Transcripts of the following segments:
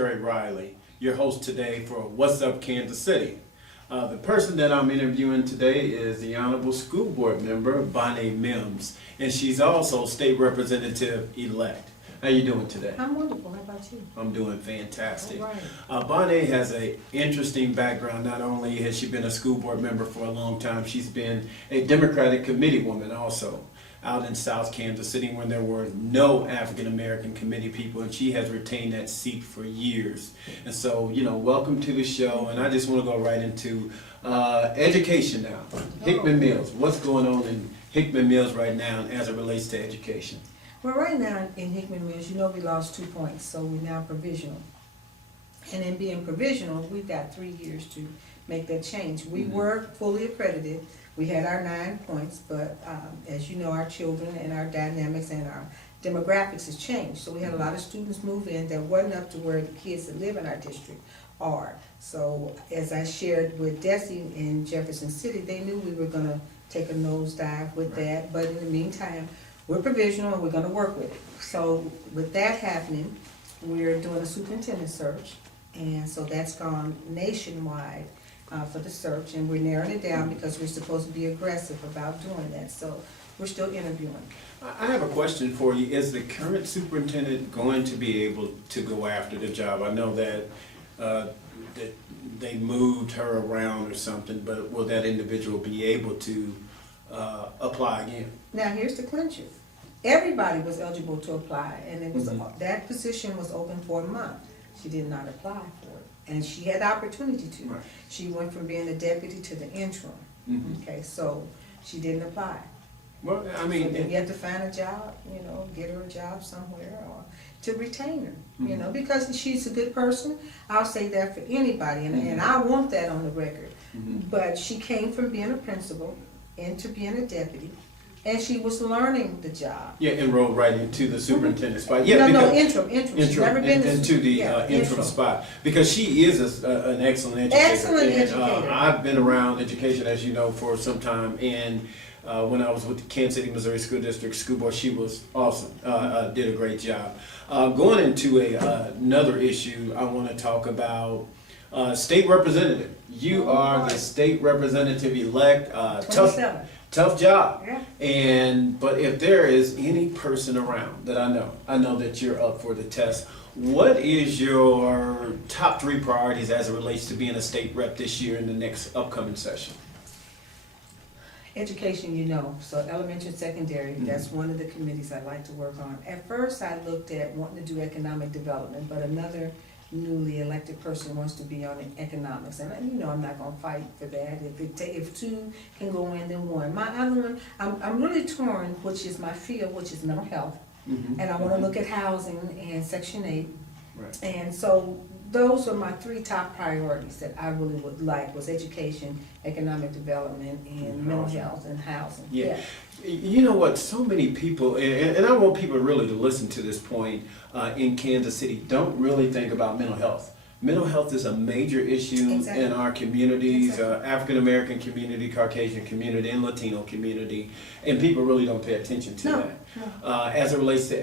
Terry Riley, your host today for What's Up Kansas City. The person that I'm interviewing today is the Honorable School Board Member, Bonnaye Mims, and she's also State Representative-elect. How you doing today? I'm wonderful. How about you? I'm doing fantastic. All right. Bonnaye has an interesting background. Not only has she been a school board member for a long time, she's been a Democratic committee woman also out in South Kansas City when there were no African American committee people, and she has retained that seat for years. And so, welcome to the show, and I just want to go right into education now. Hickman Mills, what's going on in Hickman Mills right now as it relates to education? Well, right now in Hickman Mills, we lost 2 points, so we're now provisional. And in being provisional, we've got 3 years to make that change. We were fully accredited. We had our 9 points, but as you know, our children and our dynamics and our demographics has changed. So we had a lot of students move in that wasn't up to where the kids that live in our district are. So as I shared with Desi in Jefferson City, they knew we were going to take a nosedive with that. But in the meantime, we're provisional and we're going to work with it. So with that happening, we're doing a superintendent search. And so that's gone nationwide for the search, and we're narrowing it down because we're supposed to be aggressive about doing that. So we're still interviewing. I have a question for you. Is the current superintendent going to be able to go after the job? I know that they moved her around or something, but will that individual be able to apply again? Now here's the clincher. Everybody was eligible to apply, and it was that position was open for a month. She did not apply for it, and she had the opportunity to. Right. She went from being a deputy to the interim. Okay, so she didn't apply. Well, I So mean, then you have to find a job, get her a job somewhere, or to retain her, because she's a good person. I'll say that for anybody, and I want that on the record. But she came from being a principal into being a deputy, and she was learning the job. yeah, enrolled right into the superintendent spot. Yeah, No, because interim. She's never been into the interim spot, because she is an excellent educator. Excellent and, educator. I've been around education, as you know, for some time, and when I was with the Kansas City, Missouri School District School Board, she was awesome. Did a great job. Going into another issue, I want to talk about state representative. You are the state representative-elect. 27. Tough job. Yeah. But if there is any person around that I know that you're up for the test. What is your top 3 priorities as it relates to being a state rep this year in the next upcoming session? Education, so elementary and secondary, that's one of the committees I'd like to work on. At first, I looked at wanting to do economic development, but another newly elected person wants to be on economics, and I'm not going to fight for that. If 2 can go in, then 1. My other one, I'm really torn, which is my field, which is mental health, and I want to look at housing and Section 8, Right. and so those are my 3 top priorities that I really would like, was education, economic development, and mental health and housing. Yeah. You know what, so many people, and I want people really to listen to this point in Kansas City, don't really think about mental health. Mental health is a major issue in our communities, African American community, Caucasian community, and Latino community, and people really don't pay attention to that. As it relates to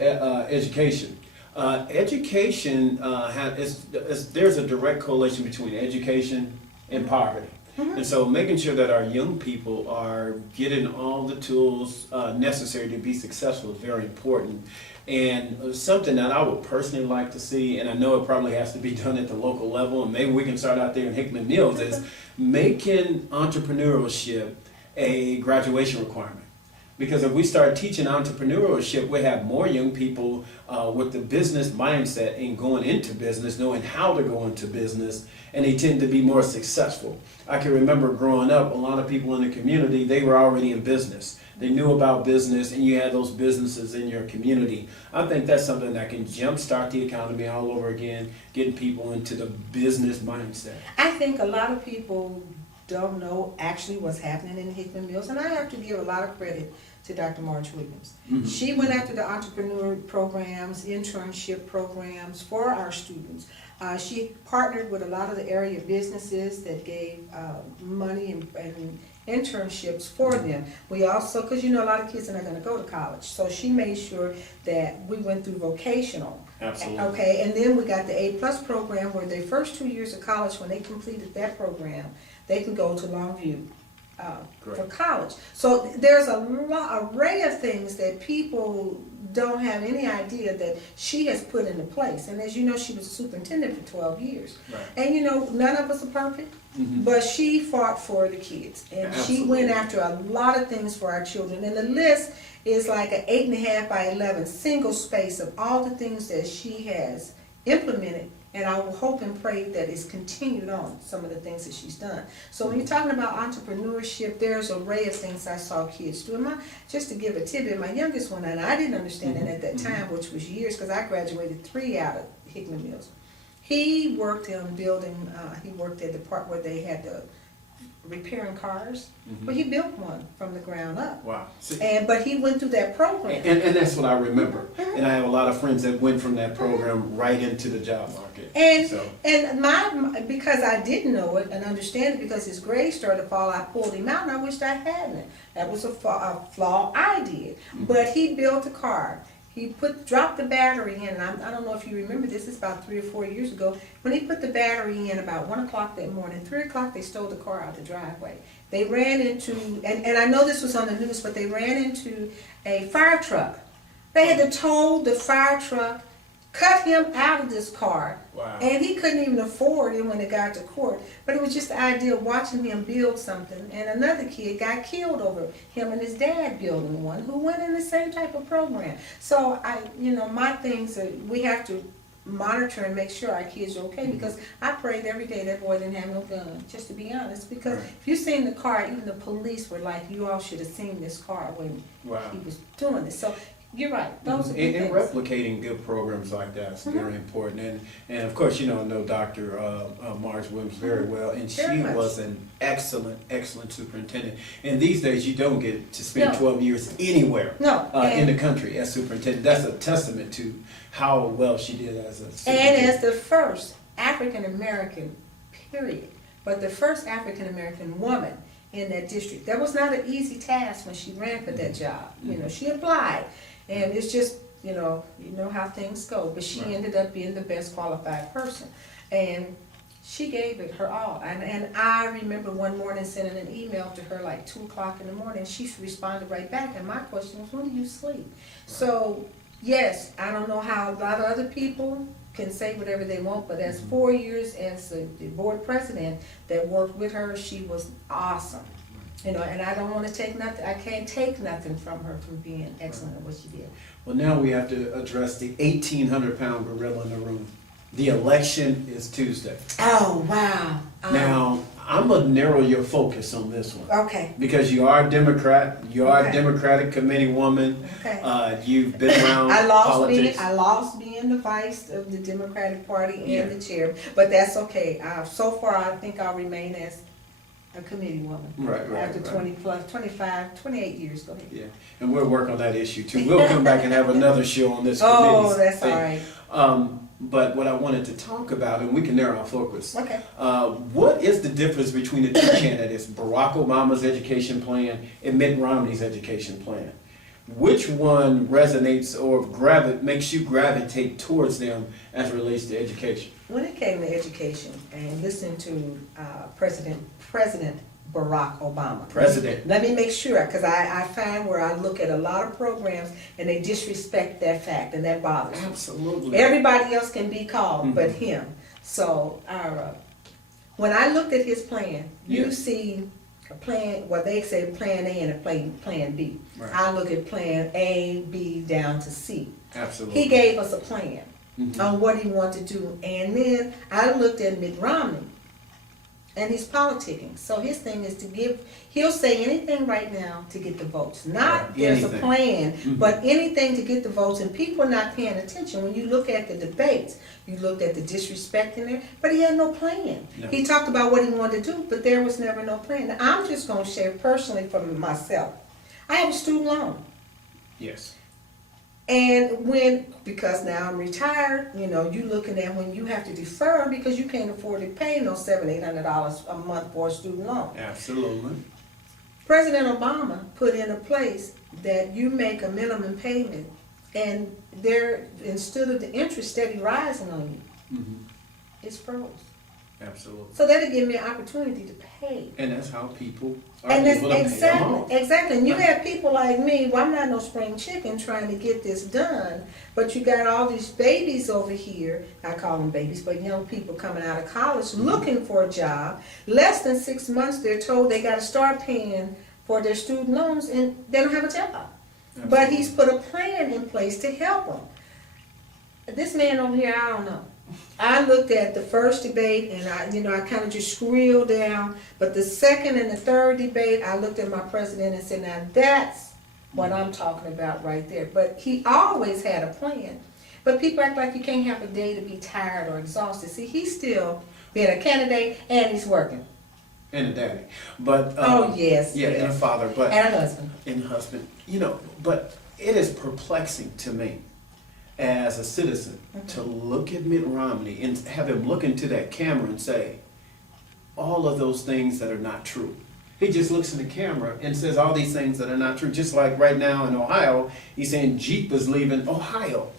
education. Education, there's a direct correlation between education and poverty. And so making sure that our young people are getting all the tools necessary to be successful is very important. And something that I would personally like to see, and I know it probably has to be done at the local level, and maybe we can start out there in Hickman Mills, is making entrepreneurship a graduation requirement. Because if we start teaching entrepreneurship, we have more young people with the business mindset and going into business, knowing how to go into business, and they tend to be more successful. I can remember growing up, a lot of people in the community, they were already in business. They knew about business, and you had those businesses in your community. I think that's something that can jumpstart the economy all over again, getting people into the business mindset. I think a lot of people don't know actually what's happening in Hickman Mills, and I have to give a lot of credit to Dr. Marge Williams. She went after the entrepreneur programs, internship programs for our students. She partnered with a lot of the area businesses that gave money and internships for them. We also, because a lot of kids are not going to go to college, so she made sure that we went through vocational Absolutely. Okay, and then we got the A+ program where their first 2 years of college, when they completed that program, they can go to Longview for college. So there's a array of things that people don't have any idea that she has put into place. And as you know, she was a superintendent for 12 years. Right. And you know, none of us are perfect, but she fought for the kids. And she went after a lot of things for our children. And the list is like an 8.5 by 11 single space of all the things that she has implemented. And I will hope and pray that it's continued on, some of the things that she's done. So when you're talking about entrepreneurship, there's an array of things I saw kids do. Just to give a tidbit, my youngest one, and I didn't understand it at that time, which was years, because I graduated 3 out of Hickman Mills. He worked on building, he worked at the part where they had the repairing cars, but he built one from the ground up. Wow. See, But he went through that program. and that's what I remember. And I have a lot of friends that went from that program right into the job market. And because I didn't know it and understand it, because his grades started to fall, I pulled him out, and I wished I hadn't. That was a flaw I did. But he built a car. He dropped the battery in, and I don't know if you remember this, it's about 3 or 4 years ago. When he put the battery in about 1 o'clock that morning, 3 o'clock they stole the car out the driveway. They ran into, and I know this was on the news, but they ran into a fire truck. They had to tow the fire truck, cut him out of this car. Wow. And he couldn't even afford it when it got to court. But it was just the idea of watching him build something. And another kid got killed over him and his dad building one who went in the same type of program. So my things are, we have to monitor and make sure our kids are okay, because I prayed every day that boy didn't have no gun, just to be honest. Because if you seen the car, even the police were like, you all should have seen this car when he was doing this. So you're right. Those are good and things. replicating good programs like that is very important. And of course, I know Dr. Marge Williams very well, and she was an excellent superintendent. And these days, you don't get to spend 12 years anywhere in the country as superintendent. That's a testament to how well she did as a superintendent. And as the first African American, period, but the first African American woman in that district. That was not an easy task when she ran for that job. She applied. And it's just, you know how things go. But she ended up being the best qualified person. And she gave it her all. And I remember one morning sending an email to her like 2 o'clock in the morning. She responded right back. And my question was, when do you sleep? So, yes, I don't know how a lot of other people can say whatever they want, but as 4 years as the board president that worked with her, she was awesome. And I don't want to take nothing, I can't take nothing from her from being excellent at what she did. Well, now we have to address the 1,800-pound gorilla in the room. The election is Tuesday. Oh, wow. Now, I'm going to narrow your focus on this one. Okay. Because you are a Democrat, you are a Democratic committee woman. Okay. You've been around politics. I lost being the vice of the Democratic Party and the chair, but that's okay. So far, I think I'll remain as a committee woman. Right. After 25, 28 years, go ahead. Yeah, and we'll work on that issue too. We'll come back and have another show on this committee. Oh, that's all right. But what I wanted to talk about, and we can narrow our focus. Okay. What is the difference between the two candidates, Barack Obama's education plan and Mitt Romney's education plan? Which one resonates or makes you gravitate towards them as it relates to education? When it came to education and listening to President Barack Obama. Let me make sure, because I find where I look at a lot of programs and they disrespect that fact, and that bothers me. Absolutely. Everybody else can be called but him. So when I looked at his plan, you see a plan, well, they say plan A and a plan B. Right. I look at plan A, B, down to C. Absolutely. He gave us a plan on what he wanted to do. And then I looked at Mitt Romney, and he's politicking. So his thing is he'll say anything right now to get the votes. Not there's a plan, but anything to get the votes. And people are not paying attention. When you look at the debates, you looked at the disrespect in there, but he had no plan. No. He talked about what he wanted to do, but there was never no plan. Now, I'm just going to share personally from myself. I have a student loan. Yes. And because now I'm retired, you looking at when you have to defer because you can't afford to pay no $700-800 a month for a student loan. Absolutely. President Obama put in a place that you make a minimum payment and they're, instead of the interest steady rising on you, Mhm. it's froze. Absolutely. So that'll give me an opportunity to pay. And that's how people are And that's able to pay them off. exactly. And you Right. have people like me, well, I'm not no spring chicken trying to get this done, but you got all these babies over here, I call them babies, but young people coming out of college looking for a job. Less than 6 months, they're told they gotta start paying for their student loans and they don't have a job. But he's put a plan in place to help them. This man over here, I don't know. I looked at the first debate and I kind of just scrolled down, but the second and the third debate, I looked at my president and said, now that's what I'm talking about right there. But he always had a plan. But people act like you can't have a day to be tired or exhausted. See, he's still being a candidate and he's working. And a daddy. But Oh, yes, yeah, and a yes. father, but And a husband. and husband. But it is perplexing to me as a citizen to look at Mitt Romney and have him look into that camera and say all of those things that are not true. He just looks in the camera and says all these things that are not true. Just like right now in Ohio, he's saying Jeep is leaving Ohio.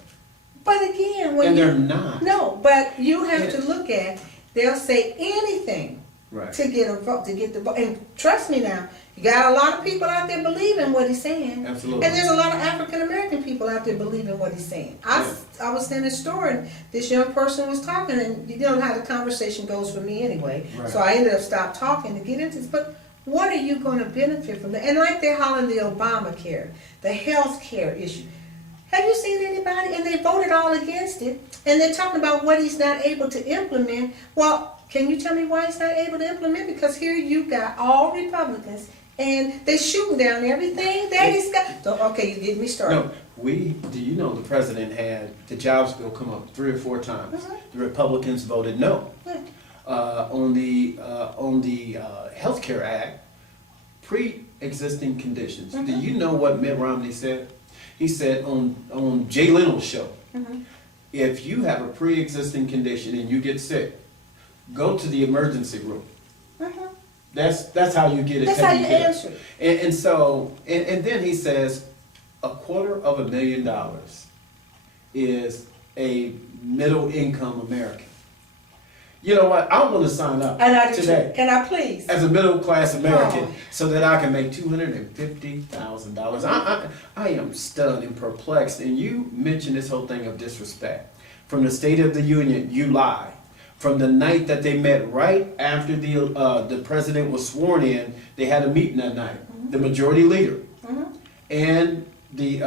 But again, when And you... they're not. No, but you have Yeah. to look at, they'll say anything Right. to get a vote, to get the vote. And trust me now, you got a lot of people out there believing what he's saying. Absolutely. And there's a lot of African American people out there believing what he's saying. I was in a store and this young person was talking, and you know how the conversation goes for me anyway. Right. So I ended up stopped talking to get into this. But what are you going to benefit from that? And like they're hollering the Obamacare, the health care issue. Have you seen anybody? And they voted all against it. And they're talking about what he's not able to implement. Well, can you tell me why he's not able to implement? Because here you got all Republicans, and they shooting down everything that he's got. So, okay, you get me started. No, do you know the president had the jobs bill come up 3 or 4 times? The Republicans voted no. On the Health Care Act, pre-existing conditions. Do you know what Mitt Romney said? He said on Jay Leno's show, if you have a pre-existing condition and you get sick, go to the emergency room. That's how you get it That's how taken you care of. answer it. And then he says $250,000 is a middle income American. You know what? I want to sign up And I do today too. Can I please? as a middle class American Oh. so that I can make $250,000. I am stunned and perplexed. And you mentioned this whole thing of disrespect. From the State of the Union, you lie. From the night that they met, right after the president was sworn in, they had a meeting that night. The majority leader and the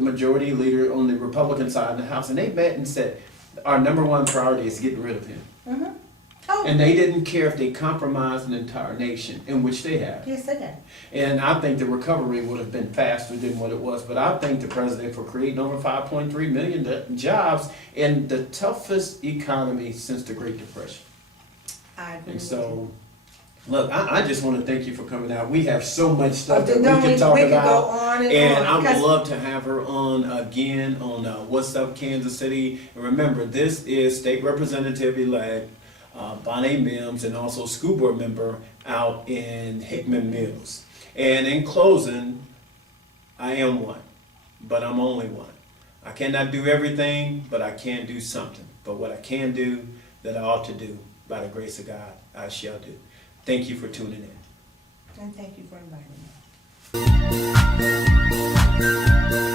majority leader on the Republican side of the House, and they met and said, our number one priority is getting rid of him. Oh, And they didn't care if they compromised an entire nation, in which they have. yes, I got. And I think the recovery would have been faster than what it was. But I thank the president for creating over 5.3 million jobs in the toughest economy since the Great Depression. I agree. And with so, look, I just want to thank you for coming out. We have so much stuff that we No, can talk we could about. go on and I on, would 'cause- love to have her on again on What's Up Kansas City. And remember, this is State Representative-elect Bonnaye Mims, and also school board member out in Hickman Mills. And in closing, I am one, but I'm only one. I cannot do everything, but I can do something. But what I can do, that I ought to do, by the grace of God, I shall do. Thank you for tuning in. And thank you for inviting me.